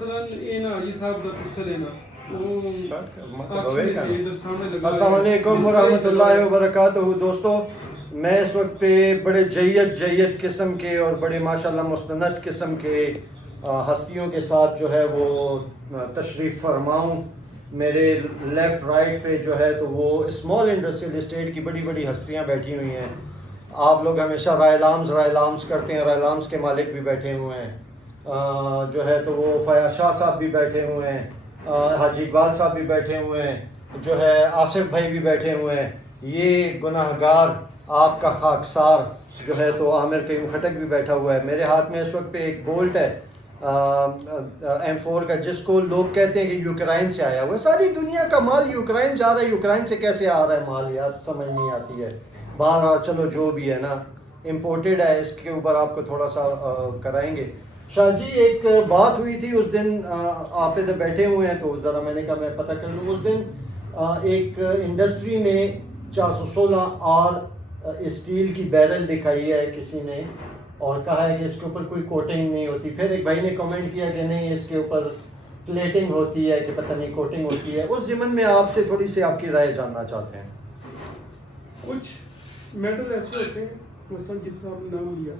السلام علیکم ورحمۃ اللہ وبرکاتہ. دوستو میں اس وقت پہ بڑے جید قسم کے اور بڑے ماشاءاللہ مستند قسم کے ہستیوں کے ساتھ جو ہے وہ تشریف فرماؤں. میرے لیفٹ رائٹ پہ جو ہے تو وہ اسمال انڈسٹریل اسٹیٹ کی بڑی بڑی ہستیاں بیٹھی ہوئی ہیں. آپ لوگ ہمیشہ رائے لامز کرتے ہیں. رائے لامز کے مالک بھی بیٹھے ہوئے ہیں, جو ہے تو وہ فیاض شاہ صاحب بھی بیٹھے ہوئے ہیں, حاجی اقبال صاحب بھی بیٹھے ہوئے ہیں, جو ہے آصف بھائی بھی بیٹھے ہوئے ہیں. یہ گناہ گار آپ کا خاکسار جو ہے تو عامر قیوم خٹک بھی بیٹھا ہوا ہے. میرے ہاتھ میں اس وقت پہ ایک بولٹ ہے M4 کا, جس کو لوگ کہتے ہیں کہ یوکرائن سے آیا ہوا ہے. ساری دنیا کا مال یوکرائن جا رہا ہے, یوکرائن سے کیسے آ رہا ہے مال یار سمجھ نہیں آتی ہے. باہر چلو جو بھی ہے نا امپورٹیڈ ہے, اس کے اوپر آپ کو تھوڑا سا کرائیں گے. شاہ جی ایک بات ہوئی تھی اس دن, آپ ادھر بیٹھے ہوئے ہیں تو ذرا میں نے کہا میں پتہ کر لوں. اس دن ایک انڈسٹری میں 416 آر اسٹیل کی بیرل دکھائی ہے کسی نے اور کہا ہے کہ اس کے اوپر کوئی کوٹنگ نہیں ہوتی. پھر ایک بھائی نے کمنٹ کیا کہ نہیں اس کے اوپر پلیٹنگ ہوتی ہے کہ پتہ نہیں کوٹنگ ہوتی ہے. اس ضمن میں آپ سے تھوڑی سی آپ کی رائے جاننا چاہتے ہیں. کچھ میٹل ایسے ہوتے ہیں مثلاً جس طرح آپ نے نام لیا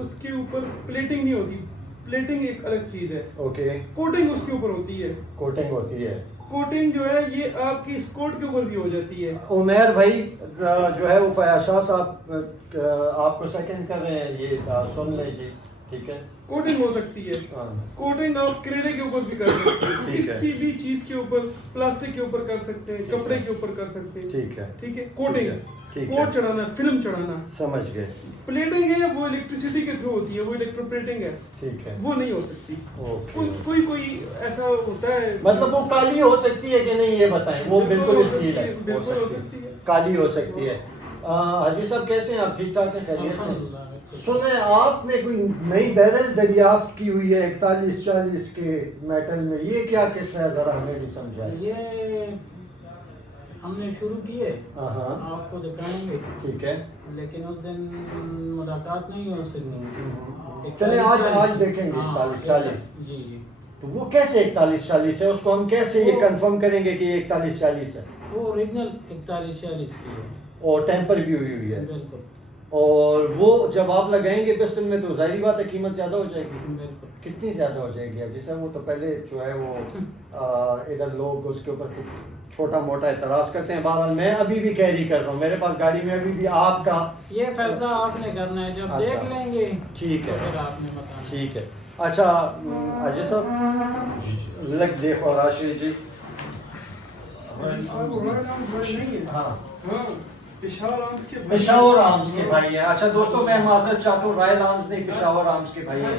اس کے اوپر پلیٹنگ نہیں ہوتی. پلیٹنگ ایک الگ چیز ہے. اوکے, کوٹنگ اس کے اوپر ہوتی ہے. کوٹنگ ہوتی ہے. کوٹنگ جو ہے یہ آپ کی اسکورٹ کے اوپر بھی ہو جاتی ہے. عمیر بھائی جو ہے وہ فیاض شاہ صاحب آپ کو سیکنڈ کر رہے ہیں, یہ سن لیں جی. ٹھیک ہے, کوٹنگ ہو سکتی ہے. کوٹنگ آپ کریڈے کے اوپر بھی کر سکتے ہیں, کسی بھی چیز کے اوپر, پلاسٹک کے اوپر کر سکتے ہیں, کپڑے کے اوپر کر سکتے ہیں. ٹھیک ہے, ٹھیک ہے. کوٹنگ کوٹ چڑھانا, فلم چڑھانا, سمجھ گئے. پلیٹنگ ہے وہ الیکٹریسٹی کے تھرو ہوتی ہے, وہ الیکٹرو پلیٹنگ ہے. ٹھیک ہے, وہ نہیں ہو سکتی. کوئی ایسا ہوتا ہے مطلب وہ کالی ہو سکتی ہے کہ نہیں یہ بتائیں. وہ بالکل اسٹیل ہے, بالکل ہو سکتی ہے, کالی ہو سکتی ہے. حاجی صاحب کیسے ہیں آپ؟ ٹھیک ٹھاک ہیں, خیریت سے؟ سنیں آپ نے کوئی نئی بیرل دریافت کی ہوئی ہے 41-40 کے میٹل میں, یہ کیا قصہ ہے ذرا ہمیں بھی سمجھائیں. یہ ہم نے شروع کیے, آپ کو دکھائیں گے. ٹھیک ہے, لیکن اس دن ملاقات نہیں ہو سکی. چلے آج دیکھیں گے 41-40. جی جی. تو وہ کیسے 41-40 ہے, اس کو ہم کیسے یہ کنفرم کریں گے کہ یہ 41-40 ہے؟ وہ اوریجنل 41-40 کی ہے اور ٹیمپر بھی ہوئی ہے. بالکل. اور وہ جب آپ لگائیں گے پسٹن میں تو ظاہری بات ہے قیمت زیادہ ہو جائے گی. بالکل. کتنی زیادہ ہو جائے گی جی سر؟ وہ تو پہلے جو ہے وہ ادھر لوگ اس کے اوپر کچھ چھوٹا موٹا اعتراض کرتے ہیں. بہرحال میں ابھی بھی کیری کر رہا ہوں, میرے پاس گاڑی میں ابھی بھی آپ کا یہ فیصلہ آپ نے کرنا ہے, جب دیکھ لیں گے. ٹھیک ہے, پھر آپ نے بتانا. ٹھیک ہے. اچھا اجے صاحب لگ دیکھو راشد جی. ہاں پشاور آرمز کے بھائی ہیں. اچھا دوستوں میں معذرت چاہتا ہوں, رائل آرمز نہیں پشاور آرمز کے بھائی ہیں.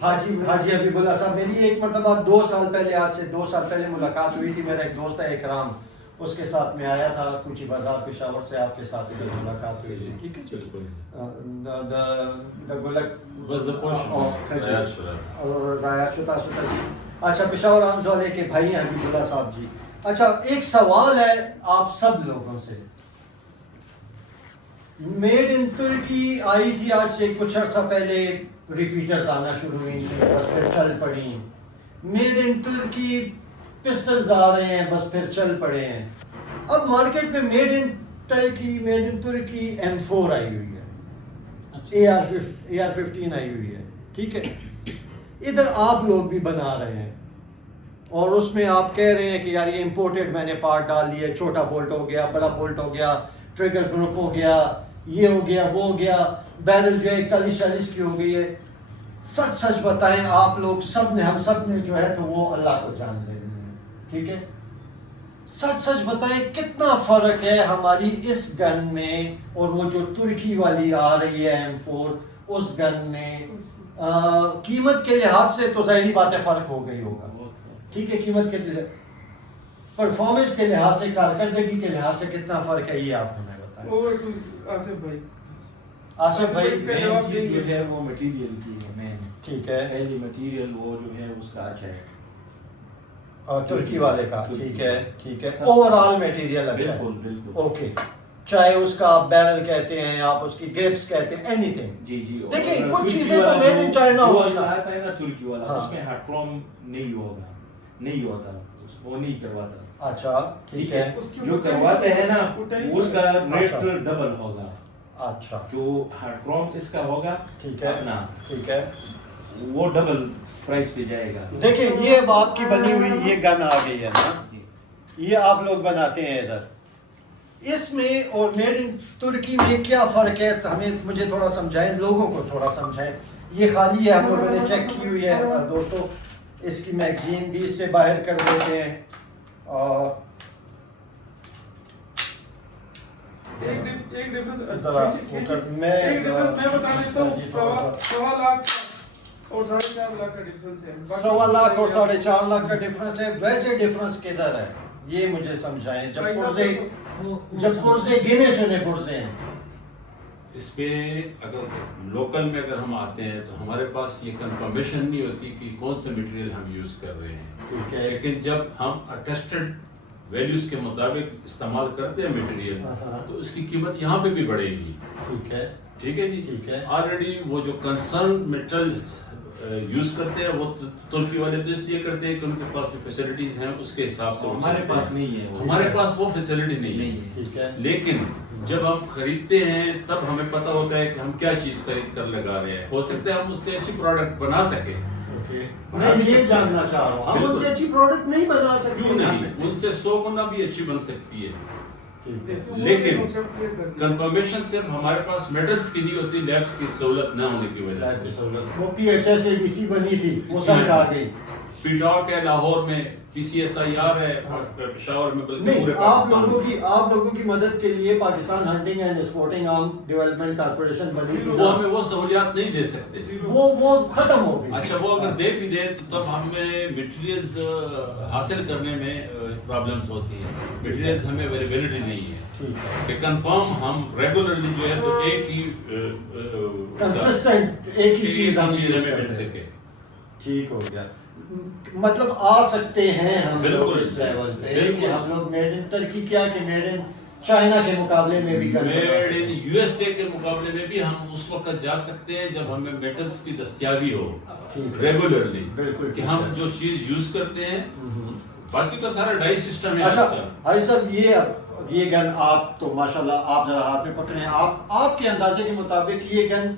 حاجی حبیب اللہ صاحب, میری ایک مرتبہ 2 سال پہلے, آج سے 2 سال پہلے ملاقات ہوئی تھی. میرا ایک دوست ہے اکرام, اس کے ساتھ میں آیا تھا کوچی بازار پشاور سے, آپ کے ساتھ ملاقات ہوئی تھی. ٹھیک ہے, رایا شتا جی. اچھا پشاور آرمز والے کے بھائی ہیں حبیب اللہ صاحب جی. اچھا ایک سوال ہے آپ سب لوگوں سے. میڈ ان ترکی آئی تھی آج سے کچھ عرصہ پہلے, ریپیٹرز آنا شروع ہوئی تھی, بس پھر چل پڑی. میڈ ان ترکی پسٹلز آ رہے ہیں, بس پھر چل پڑے ہیں. اب مارکیٹ میں میڈ ان ترکی M4 آئی ہوئی ہے, AR-15 آئی ہوئی ہے. ٹھیک ہے, ادھر آپ لوگ بھی بنا رہے ہیں اور اس میں آپ کہہ رہے ہیں کہ یار یہ امپورٹڈ میں نے پارٹ ڈال دیے, چھوٹا بولٹ ہو گیا, بڑا بولٹ ہو گیا, ٹریگر گروپ ہو گیا, یہ ہو گیا, وہ ہو گیا, بیرل جو ہے 41-40 کی ہو گئی ہے. سچ بتائیں آپ لوگ سب نے, ہم سب نے جو ہے تو وہ اللہ کو جان لے ہیں. ٹھیک ہے, سچ بتائیں کتنا فرق ہے ہماری اس گن میں اور وہ جو ترکی والی آ رہی ہے M4 اس گن میں. قیمت کے لحاظ سے تو ظاہری بات ہے فرق ہو گئی ہوگا. ٹھیک ہے, قیمت کے پرفارمنس کے لحاظ سے, کارکردگی کے لحاظ سے کتنا فرق ہے یہ آپ ہمیں بتائیں. آصف بھائی مین چیز جو ہے وہ مٹیریل کی ہے. مین ٹھیک ہے, پہلی مٹیریل وہ جو ہے اس کا اچھا ہے ترکی والے کا. ٹھیک ہے, اوور آل میٹیریل اچھا ہے. بالکل. اوکے, چاہے اس کا آپ بیرل کہتے ہیں, آپ اس کی گریپس کہتے ہیں, اینی تھنگ. جی جی. دیکھیں کچھ چیزیں تو میڈ ان چائنا وہ ہوتی ہیں. آتا ہے نا ترکی والا, اس میں ہارڈ کروم نہیں ہوگا, نہیں ہوتا, وہ نہیں کرواتا. اچھا ٹھیک ہے. جو کرواتے ہیں نا اس کا ریٹ ڈبل ہوگا. اچھا جو ہارڈ کروم اس کا ہوگا ٹھیک ہے اپنا, ٹھیک ہے. وہ ڈبل پرائس پہ جائے گا. دیکھیں یہ اب آپ کی بنی ہوئی یہ گن آ گئی ہے نا, یہ آپ لوگ بناتے ہیں ادھر, اس میں اور میڈ ان ترکی میں کیا فرق ہے, مجھے تھوڑا سمجھائیں, لوگوں کو تھوڑا سمجھائیں. یہ خالی ہے, ہم لوگوں نے چیک کی ہوئی ہے دوستو, اس کی میگزین بھی اس سے باہر کر دیتے ہیں. ایک ڈفرنس میں بتا دیتا ہوں, 1.25 لاکھ اور 4.5 لاکھ کا ڈفرنس ہے. 1.25 لاکھ اور 4.5 لاکھ کا ڈفرنس ہے. ویسے ڈفرنس کدھر ہے یہ مجھے سمجھائیں, جب پرزے گنے چنے پرزے ہیں. اس پہ اگر لوکل میں اگر ہم آتے ہیں تو ہمارے پاس یہ کنفرمیشن نہیں ہوتی کہ کون سے مٹیریل ہم یوز کر رہے ہیں, لیکن جب ہم اٹیسٹڈ ویلیوز کے مطابق استعمال کرتے ہیں مٹیریل تو اس کی قیمت یہاں پہ بھی بڑھے گی. ٹھیک ہے ٹھیک ہے جی. ٹھیک ہے. آلریڈی وہ جو کنسرن میٹل یوز کرتے ہیں وہ ترکی والے تو اس لیے کرتے ہیں کہ ان کے پاس جو فیسلٹیز ہیں اس کے حساب سے ہمارے پاس نہیں ہے, ہمارے پاس وہ فیسلٹی نہیں ہے. ٹھیک ہے. لیکن جب ہم خریدتے ہیں تب ہمیں پتہ ہوتا ہے کہ ہم کیا چیز خرید کر لگا رہے ہیں. ہو سکتا ہے ہم اس سے اچھی پروڈکٹ بنا سکیں, میں یہ جاننا چاہ رہا ہوں, ہم ان سے اچھی پروڈکٹ نہیں بنا سکتے. کیوں نہیں, ان سے 100 گنا بھی اچھی بن سکتی ہے. لیکن کنفرمیشن صرف ہمارے پاس میٹلز کی نہیں ہوتی, لیبس کی سہولت نہ ہونے کی وجہ سے. وہ P H S A D C بنی تھی, وہ سب آ گئی. پی ڈاک ہے لاہور میں, پی سی ایس آئی آر ہے پشاور میں, بلکہ نہیں, پورے آپ لوگوں کی مدد کے لیے Pakistan hunting and sporting arm development corporation بنی تھی, وہ ہمیں وہ سہولیات نہیں دے سکتے. وہ ختم ہو گئی. اچھا وہ اگر دے بھی دے تو تب ہمیں مٹیریلز حاصل کرنے میں پرابلمس ہوتی ہیں. مٹیریلز ہمیں اویلیبلٹی نہیں ہے کہ کنفرم ہم ریگولرلی جو ہے تو ایک ہی کنسسٹنٹ ایک ہی چیز ہمیں مل سکے. ٹھیک ہو گیا. مطلب آ سکتے ہیں ہم لوگ اس لیول پہ کہ ہم لوگ میڈ ان ترکی کیا کہ میڈ ان چائنا کے مقابلے میں بھی, made in U S A کے مقابلے میں بھی ہم اس وقت جا سکتے ہیں جب ہمیں میٹلز کی دستیابی ہو ریگولرلی, کہ ہم جو چیز یوز کرتے ہیں. باقی تو سارا ڈائی سسٹم ہے. اچھا بھائی صاحب, یہ گن آپ تو ماشاءاللہ آپ ذرا ہاتھ میں پکڑے ہیں, آپ کے اندازے کے مطابق یہ گن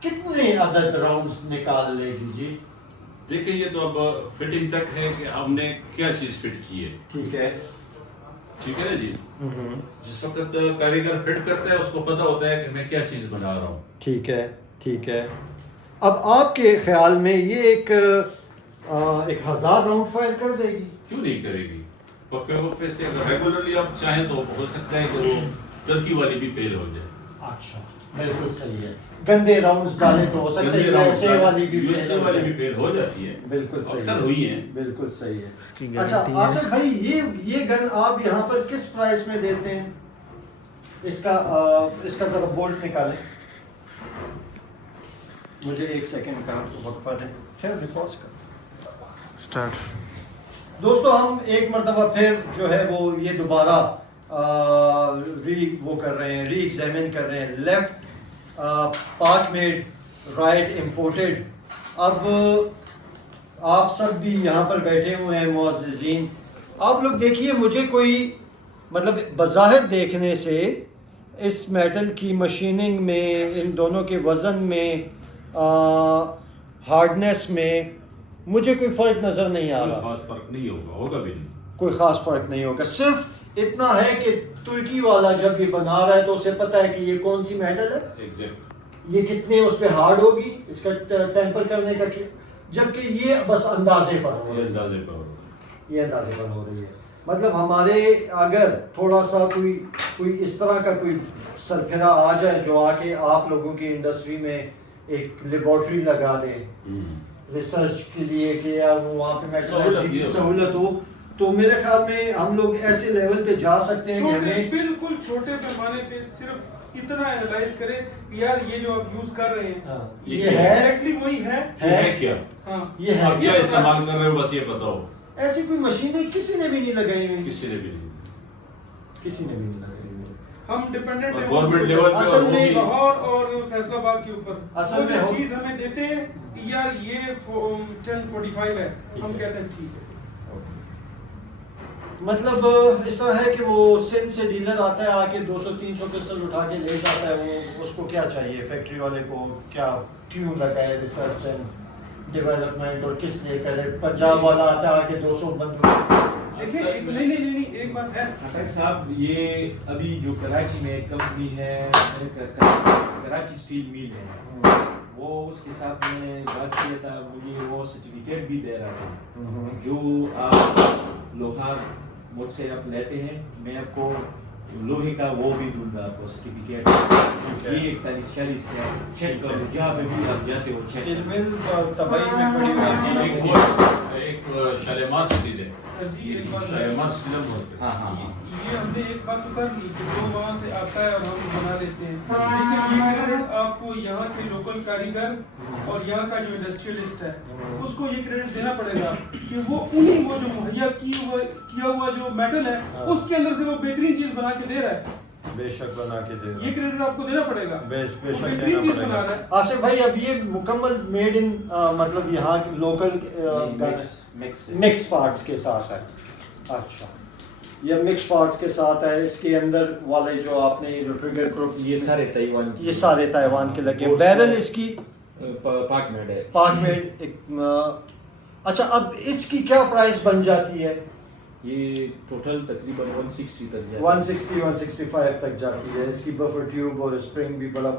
کتنے عدد راؤنڈز نکال لے گی جی؟ دیکھیں یہ تو اب فٹنگ تک ہے کہ ہم نے کیا چیز فٹ کی ہے. ٹھیک ہے, ٹھیک ہے نا جی. جس وقت کاریگر فٹ کرتا ہے اس کو پتہ ہوتا ہے کہ میں کیا چیز بنا رہا ہوں. ٹھیک ہے, ٹھیک ہے. اب آپ کے خیال میں یہ ایک 1000 راؤنڈ فائر کر دے گی؟ کیوں نہیں کرے گی؟ وقفے سے اگر ریگولرلی آپ چاہیں تو ہو سکتا ہے کہ وہ ترکی والی بھی فیل ہو جائے. اچھا بالکل صحیح ہے. گندے راؤنڈز ڈالے تو ہو سکتا ہے یو ایس اے والی بھی فیل ہو جاتی ہے. بالکل صحیح, اکثر ہوئی ہیں. بالکل صحیح ہے. اچھا آصف بھائی, یہ گن آپ یہاں پر کس پرائس میں دیتے ہیں؟ اس کا ذرا بولٹ نکالیں, مجھے 1 سیکنڈ کا وقفہ دیں. خیر ریپورٹس کا اسٹارٹ. دوستو ہم ایک مرتبہ پھر جو ہے وہ یہ دوبارہ وہ کر رہے ہیں, ری ایگزامن کر رہے ہیں. لیفٹ پاک میڈ, رائٹ امپورٹڈ. اب آپ سب بھی یہاں پر بیٹھے ہوئے ہیں معززین, آپ لوگ دیکھیے, مجھے کوئی مطلب بظاہر دیکھنے سے اس میٹل کی مشیننگ میں, ان دونوں کے وزن میں, ہارڈنیس میں مجھے کوئی فرق نظر نہیں آ رہا. خاص فرق نہیں ہوگا بھی نہیں, کوئی خاص فرق نہیں ہوگا. صرف اتنا ہے کہ ترکی والا جب یہ بنا رہا ہے تو اسے پتہ ہے کہ یہ کون سی میٹل ہے, یہ کتنے اس پہ ہارڈ ہوگی, اس کا ٹیمپر کرنے کا, جبکہ یہ بس اندازے پر ہو رہی ہے. مطلب ہمارے اگر تھوڑا سا کوئی اس طرح کا کوئی سرپھرا آ جائے جو آ کے آپ لوگوں کی انڈسٹری میں ایک لیبارٹری لگا دے ریسرچ کے لیے کہ وہاں پہ سہولت ہو, تو میرے خیال میں ہم لوگ ایسے لیول پہ جا سکتے ہیں کہ ہمیں بالکل چھوٹے پیمانے پہ صرف اتنا اینالائز کرے یار یہ جو آپ یوز کر رہے ہیں یہ ہے ایگزیکٹلی وہی ہے کیا, یہ ہے آپ کیا استعمال کر رہے ہو, بس یہ پتا ہو. ایسی کوئی مشینیں کسی نے بھی نہیں لگائی ہوئی, کسی نے بھی نہیں لگائی ہوئی. ہم ڈیپینڈنٹ ہیں گورنمنٹ لیول پہ اصل میں لاہور اور فیصل آباد کے اوپر. اصل میں چیز ہمیں دیتے ہیں یار یہ 1045 ہے, ہم کہتے ہیں ٹھیک ہے. مطلب اس طرح ہے کہ وہ سندھ سے ڈیلر آتا ہے آ کے 200-300 پسٹل اٹھا کے لے جاتا ہے, وہ اس کو کیا چاہیے فیکٹری والے کو, کیا کیوں لگائے ریسرچ اینڈ ڈیولپمنٹ اور کس لیے کرے. پنجاب والا آتا ہے آ کے 200 بندوق. دیکھیں نہیں ایک بات ہے افیق صاحب, یہ ابھی جو کراچی میں ایک کمپنی ہے کراچی اسٹیل میل ہے, وہ اس کے ساتھ میں نے بات کیا تھا, مجھے وہ سرٹیفکیٹ بھی دے رہا تھا. جو آپ لوہا مجھ سے آپ لیتے ہیں, میں آپ کو لوہے کا وہ بھی دوں گا آپ کو سرٹیفکیٹ. یہ 41-40 کا چیک کر جہاں پہ بھی آپ جاتے ہو. اسٹیل مل تبئی میں پڑی ہوئی ہے. ایک شالیمار اسٹیل ہے, جی ایک بات ہے, شالیمار اسٹیل بولتے ہیں. ہاں یہ ہم نے ایک بات تو کر لی کہ جو وہاں سے آتا ہے اور ہم بنا لیتے ہیں, لیکن یہ کریڈٹ آپ کو یہاں کے لوکل کاریگر اور یہاں کا جو انڈسٹریلسٹ ہے اس کو یہ کریڈٹ دینا پڑے گا کہ وہ انہیں وہ جو مہیا کیا ہوا جو میٹل ہے اس کے اندر سے وہ بہترین چیز بنا کے دے رہا ہے. بے شک بنا کے دے گا, یہ کریڈٹ آپ کو دینا پڑے گا, بے شک بہترین چیز بنا رہا ہے. آصف بھائی اب یہ مکمل میڈ ان مطلب یہاں کے لوکل مکس پارٹس کے ساتھ ہے. اچھا, یہ مکس پارٹس کے ساتھ ہے. اس کے اندر والے جو آپ نے ٹریگر گروپ یہ سارے تائیوان, یہ سارے تائیوان کے لگے. بیرل اس کی پاک میڈ ہے. پاک میڈ. اچھا, اب اس کی کیا پرائس بن جاتی ہے؟ یہ ٹوٹل تقریباً 160 تک جاتی ہے. 160-165 تک جاتی ہے. اس کی بفر ٹیوب اور اسپرنگ بھی بڑا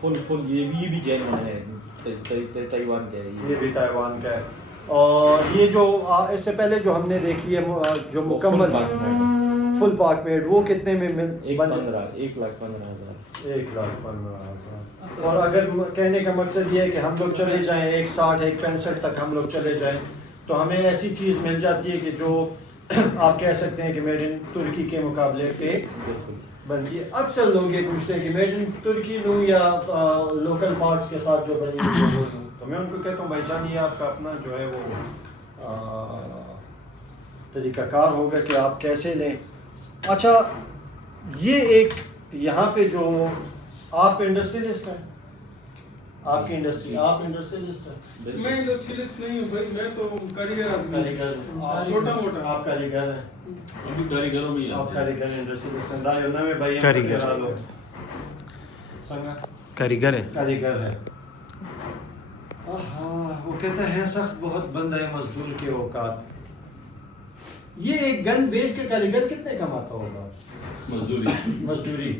فل یہ بھی جینوان ہے, تائیوان کا ہے. یہ بھی تائیوان کا ہے. اور یہ جو اس سے پہلے جو ہم نے دیکھی ہے جو مکمل فل پاک میڈ, وہ کتنے میں مل 1,15,000. 1,15,000. اور اگر کہنے کا مقصد یہ ہے کہ ہم لوگ چلے جائیں 160-165 تک ہم لوگ چلے جائیں تو ہمیں ایسی چیز مل جاتی ہے کہ جو آپ کہہ سکتے ہیں کہ میڈ ان ترکی کے مقابلے پہ بنتی ہے. اکثر لوگ یہ پوچھتے ہیں کہ میڈ ان ترکی لوں یا لوکل پارٹس کے ساتھ جو بنی ہوئی ہے وہ لوں, تو میں ان کو کہتا ہوں بھائی جان یہ آپ کا اپنا جو ہے وہ طریقہ کار ہوگا کہ آپ کیسے لیں. اچھا, یہ ایک یہاں پہ جو آپ انڈسٹریلسٹ ہیں, آپ کی انڈسٹری, آپ انڈسٹریلسٹ ہیں؟ میں انڈسٹریلسٹ نہیں ہوں بھائی, میں تو کاریگر آدمی ہوں, چھوٹا موٹا. آپ کاریگر ہیں, ہم بھی کاریگروں میں ہی آپ آتے ہیں. کاریگر انڈسٹریلسٹ ہیں. دایو نہ میں بھائی کاریگر. سنگا کاریگر ہے. کاریگر ہے. وہ کہتا ہے سخت بہت بند ہے مزدور کے اوقات. یہ ایک گن بیچ کے کاریگر کتنے کماتا ہوگا مزدوری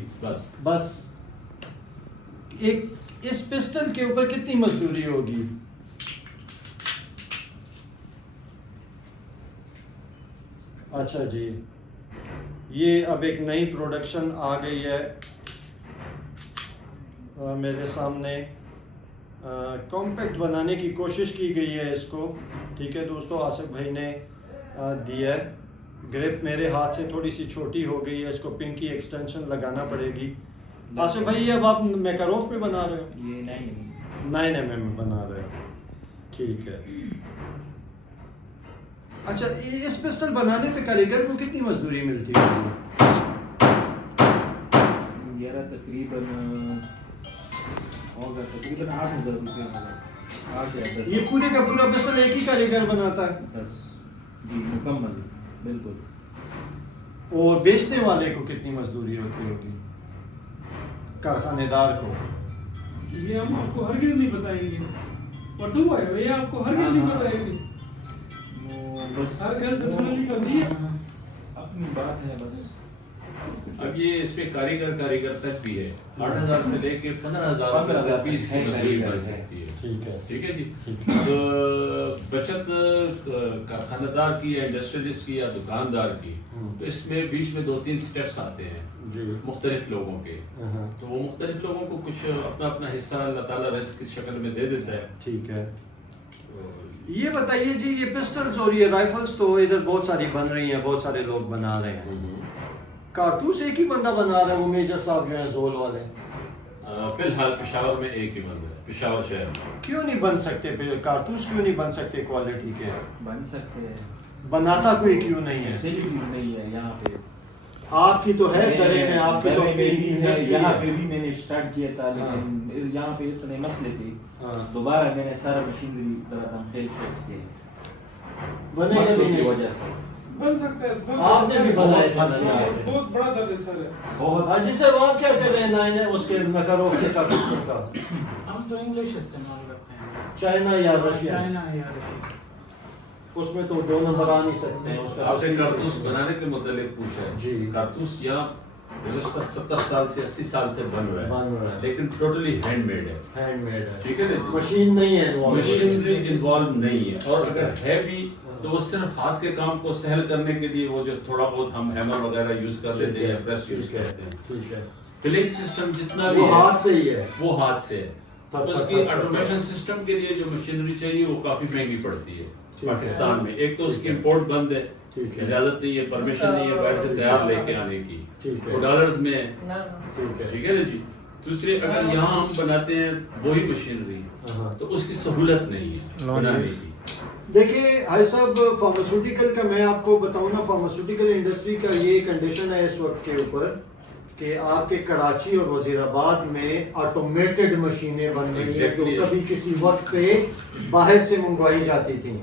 بس ایک اس پسٹل کے اوپر کتنی مزدوری ہوگی؟ اچھا جی, یہ اب ایک نئی پروڈکشن آ گئی ہے میرے سامنے. کمپیکٹ بنانے کی کوشش کی گئی ہے اس کو. ٹھیک ہے دوستو, آصف بھائی نے دیا ہے. گرپ میرے ہاتھ سے تھوڑی سی چھوٹی ہو گئی ہے, اس کو پن کی ایکسٹینشن لگانا پڑے گی. آصف بھائی اب آپ میکروف میں بنا رہے ہو؟ یہ 9 mm میں بنا رہے ہو, ٹھیک ہے. اچھا, اس پسٹل بنانے پہ کاریگر کو کتنی مزدوری ملتی ہے؟ تقریباً ہوگا تقریباً 8,000 روپے ہوگا. یہ پورے کا پورا پسٹل ایک ہی کاریگر بناتا ہے؟ بس جی, مکمل بالکل. اور بیچنے والے کو کتنی مزدوری ہوتی ہوگی, کارخانے دار کو؟ یہ ہم آپ کو ہرگز نہیں بتائیں گے, اردو ہے یہ آپ کو ہرگز نہیں بتائیں گے. بس ہر گھر 10 منزل کا ہوتی ہے, اپنی بات ہے بس. اب یہ اس پہ کاریگر تک بھی ہے, 8,000 سے لے کے 15,000 پیس کی مزدوری بن سکتی ہے. ٹھیک ہے جی. تو بچت کارخانہ دار کی یا انڈسٹریلسٹ کی یا دکاندار کی, تو اس میں بیچ میں 2-3 سٹیپس آتے ہیں مختلف لوگوں کے. تو وہ مختلف لوگوں کو کچھ اپنا اپنا حصہ اللہ تعالیٰ رزق کی شکل میں دے دیتا ہے. ٹھیک ہے. یہ بتائیے جی, یہ پسٹلز اور یہ رائفلز تو ادھر بہت ساری بن رہی ہیں, بہت سارے لوگ بنا رہے ہیں. کارتوس ایک ہی بندہ بنا رہا ہے, وہ میجر صاحب جو ہیں زول والے؟ فی الحال پشاور میں ایک ہی بند ہے, پشاور شہر میں. کیوں نہیں بن سکتے کارتوس, کیوں نہیں بن سکتے کوالٹی کے؟ بن سکتے ہیں, بناتا کوئی کیوں نہیں ہے؟ فیسلٹیز نہیں ہے یہاں پہ. آپ کی تو ہے درے میں، آپ کی تو درے میں بھی ہے، انڈسٹری یہاں ہے. پہ بھی میں نے اسٹارٹ کیا تھا، لیکن یہاں پہ اتنے مسئلے تھے، ہاں. دوبارہ میں نے سارا مشینری طرح تمخیل شفٹ کیے بنے گا مسئلوں بھی کی نہیں. وجہ سے. بن سکتا ہے، بہت آپ نے بھی بنائے تھے مسئلہ نا. ہے. بہت بڑا درد ہے سر. بہت حاجی صاحب آپ کیا کر رہے ہیں نائن اس کے میکروفے کا قسم کا؟ ہم تو انگلش استعمال کرتے ہیں، چائنا یا رشیا؟ چائنا یا رشیا. اس میں تو 2 نمبر آ نہیں سکتے ہیں. اس کا آپ نے کارتوس بنانے کے متعلق پوچھا ہے. جی. کارتوس یہاں گزشتہ 70 سال سے 80 سال سے بن رہا بن رہا ہے، ہے. لیکن ٹوٹلی ہینڈ میڈ ہے. ہینڈ میڈ ہے. ٹھیک ہے نا جی؟ مشین نہیں ہے involved. مشینری انوالو نہیں ہے، اور اگر ہے بھی تو وہ صرف ہاتھ کے کام کو سہل کرنے کے لیے وہ جو تھوڑا بہت ہم ہیمر وغیرہ یوز کر لیتے ہیں یا پریس یوز کرتے ہیں. ٹھیک ہے. فلنگ سسٹم جتنا بھی وہ ہے ہاتھ سے ہی ہے. وہ ہاتھ سے ہے. اس کی آٹومیشن سسٹم کے لیے جو مشینری چاہیے وہ کافی مہنگی پڑتی ہے پاکستان میں. ایک تو اس کی امپورٹ بند ہے، ٹھیک ہے. اجازت نہیں ہے، پرمیشن نہیں ہے باہر سے تیار لے کے آنے کی، ٹھیک ہے. وہ ڈالرز میں ہے. ٹھیک ہے. ٹھیک ہے نا جی. دوسرے اگر یہاں ہم بناتے ہیں وہی مشینری تو اس کی سہولت نہیں ہے بنانے کی. دیکھیں حاجی صاحب، فارماسیوٹیکل کا میں آپ کو بتاؤں نا، فارماسیوٹیکل انڈسٹری کا یہ کنڈیشن ہے اس وقت کے اوپر کہ آپ کے کراچی اور وزیر آباد میں آٹومیٹڈ مشینیں بن رہی ہیں جو کبھی کسی وقت پہ باہر سے منگوائی جاتی تھیں.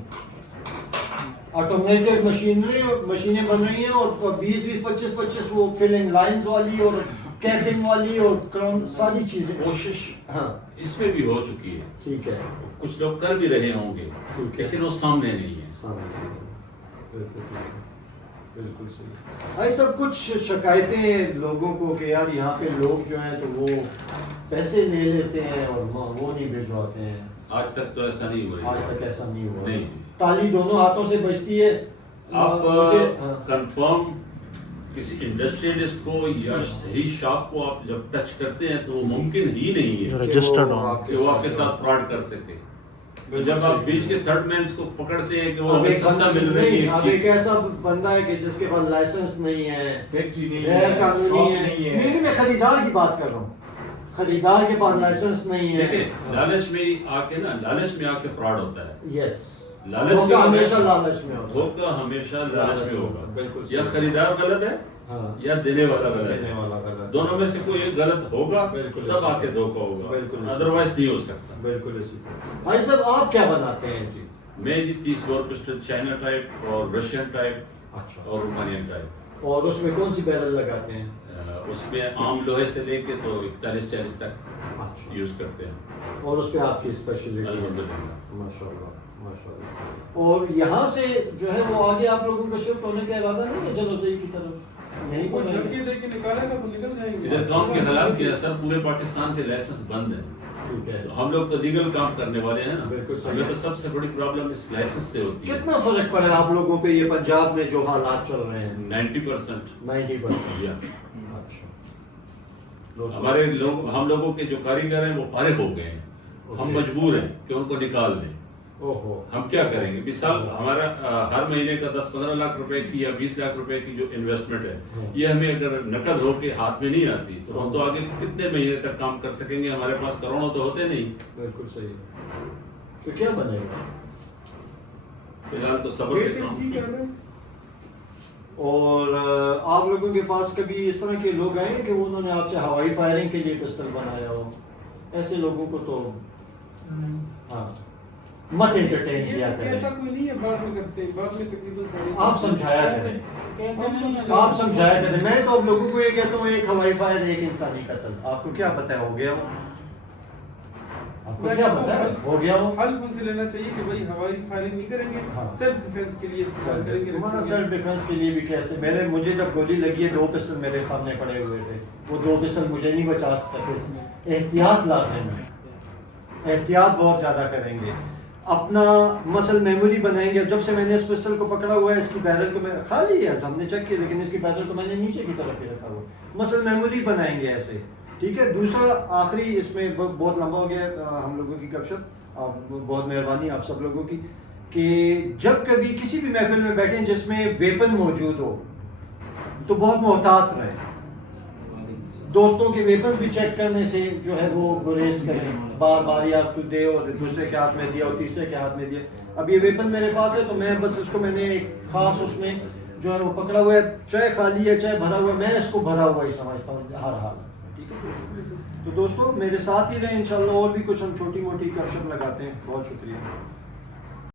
آٹومیٹڈ مشینیں بن رہی ہیں اور 20-25 وہ فلنگ لائنز والی اور کیپنگ والی اور کراؤن ساری چیزیں. کوشش ہاں اس میں بھی ہو چکی ہے، ٹھیک ہے. کچھ لوگ کر بھی رہے ہوں گے لیکن وہ سامنے نہیں ہے. بالکل صحیح. بھائی سب کچھ شکایتیں لوگوں کو کہ یار یہاں پہ لوگ جو ہیں تو وہ پیسے لے لیتے ہیں اور وہ نہیں بھجواتے ہیں. آج تک تو ایسا نہیں ہوا. آج تک ایسا نہیں ہوا. نہیں. تالی دونوں ہاتھوں سے بجتی ہے. آپ کنفرم کسی انڈسٹریلسٹ کو یا صحیح شاپ کو آپ جب ٹچ کرتے ہیں تو وہ ممکن ہی نہیں ہے کہ وہ آپ کے ساتھ فراڈ کر سکے. جب آپ بیچ کے تھرڈ مینس کو پکڑتے ہیں کہ وہ ہمیں سستا مل رہی ہے. اب ایک ایسا بندہ ہے کہ جس کے پاس لائسنس نہیں ہے، فیکٹری نہیں غیر ہے، قانونی شاپ ہے. نہیں ہے. نہیں میں خریدار کی بات کر رہا ہوں. خریدار کے پاس لائسنس نہیں ہے. دیکھیں لالچ میں آ کے فراڈ ہوتا ہے. یس. لالچ میں ہمیشہ لالچ میں ہوتا ہے. دھوکہ ہمیشہ لالچ میں ہوگا. بالکل. یا خریدار غلط ہے یا دینے والا غلط ہے. دونوں میں سے کوئی ایک غلط ہوگا تب آ کے دھوکہ ہوگا، ادروائز نہیں ہو سکتا. بالکل اسی. بھائی صاحب آپ کیا بناتے ہیں جی؟ میں جی 30 بور پسٹل چائنا ٹائپ اور رشین ٹائپ اور رومانین ٹائپ. اور اس میں کون سی بیرل لگاتے ہیں؟ اس میں عام لوہے سے لے کے تو 41-40 تک یوز کرتے ہیں. اور اس پہ آپ کی اسپیشلٹی ہے. الحمدللہ. ماشاء اللہ ماشاء اللہ. اور یہاں سے جو ہے وہ آگے آپ لوگوں کا شفٹ ہونے کا ارادہ نہیں ہے چلو صحیح کی طرف؟ نہیں کوئی دھمکی دے کے نکالے گا تو نکل جائیں گے. ادھر کام کے حالات کیا سر، پورے پاکستان کے لائسنس بند ہیں. ٹھیک ہے. ہم لوگ تو لیگل کام کرنے والے ہیں نا. بالکل صحیح. ہمیں تو سب سے بڑی پرابلم اس لائسنس سے ہوتی ہے. کتنا فرق پڑا آپ لوگوں پہ یہ پنجاب میں جو حالات چل رہے ہیں؟ 90%. 90%. ہمارے لوگ، ہم لوگوں کے جو کاریگر ہیں وہ فارغ ہو گئے ہیں. ہم مجبور ہیں کہ ان کو نکال دیں. ہم کیا کریں گے؟ مثال ہمارا ہر مہینے کا 10-15 لاکھ روپے کی یا 20 لاکھ روپے کی جو انویسٹمنٹ ہے یہ ہمیں اگر نقد ہو کے ہاتھ میں نہیں آتی تو ہم تو آگے کتنے مہینے تک کام کر سکیں گے؟ ہمارے پاس کروڑوں تو ہوتے نہیں. بالکل صحیح. تو کیا بنے گا؟ فی الحال تو صبر سے کام. اور آپ لوگوں کے پاس کبھی اس طرح کے لوگ آئے کہ انہوں نے آپ سے ہوائی فائرنگ کے لیے پسٹل بنایا ہو؟ ایسے لوگوں کو تو ہاں مت انٹرٹین کیا کریں. کہتا کوئی نہیں ہے، بعد میں کرتے ہیں، بعد میں تقریباً سارے آپ سمجھایا کریں. آپ سمجھایا کریں. میں تو اب لوگوں کو یہ کہتا ہوں ایک ہوائی فائر ایک انسانی قتل. آپ کو کیا پتہ ہے ہو گیا ہو؟ آپ کو کیا پتہ ہے ہو گیا ہو؟ حلف ان سے لینا چاہیے کہ بھائی ہوائی فائرنگ نہیں کریں گے، سیلف ڈیفینس کے لیے استعمال کریں گے. ہمارا سیلف ڈیفینس کے لیے بھی کیسے؟ مجھے جب گولی لگی ہے 2 پسٹل میرے سامنے پڑے ہوئے تھے، وہ 2 پسٹل مجھے نہیں بچا سکے. احتیاط لازم ہے. احتیاط بہت زیادہ کریں گے. اپنا مسل میموری بنائیں گے. جب سے میں نے اس پسٹل کو پکڑا ہوا ہے اس کی بیرل کو میں خالی ہے ہم نے چیک کیا لیکن اس کی بیرل کو میں نے نیچے کی طرف ہی رکھا ہوا. مسل میموری بنائیں گے ایسے. ٹھیک ہے. دوسرا آخری اس میں بہت لمبا ہو گیا ہم لوگوں کی گپ شپ، بہت مہربانی آپ سب لوگوں کی، کہ جب کبھی کسی بھی محفل میں بیٹھیں جس میں ویپن موجود ہو تو بہت محتاط رہیں. دوستوں کے ویپنز بھی چیک کرنے سے جو ہے وہ گریز کریں. بار بار یا تو دے اور دوسرے کے ہاتھ میں دیا اور تیسرے کے ہاتھ میں دیا. اب یہ ویپن میرے پاس ہے تو میں بس اس کو میں نے ایک خاص اس میں جو ہے وہ پکڑا ہوا ہے، چاہے خالی ہے چاہے بھرا ہوا ہے، میں اس کو بھرا ہوا ہی سمجھتا ہوں ہر حال میں، ٹھیک ہے؟ تو دوستو میرے ساتھ ہی رہیں، انشاءاللہ اور بھی کچھ ہم چھوٹی موٹی گپ شپ لگاتے ہیں. بہت شکریہ.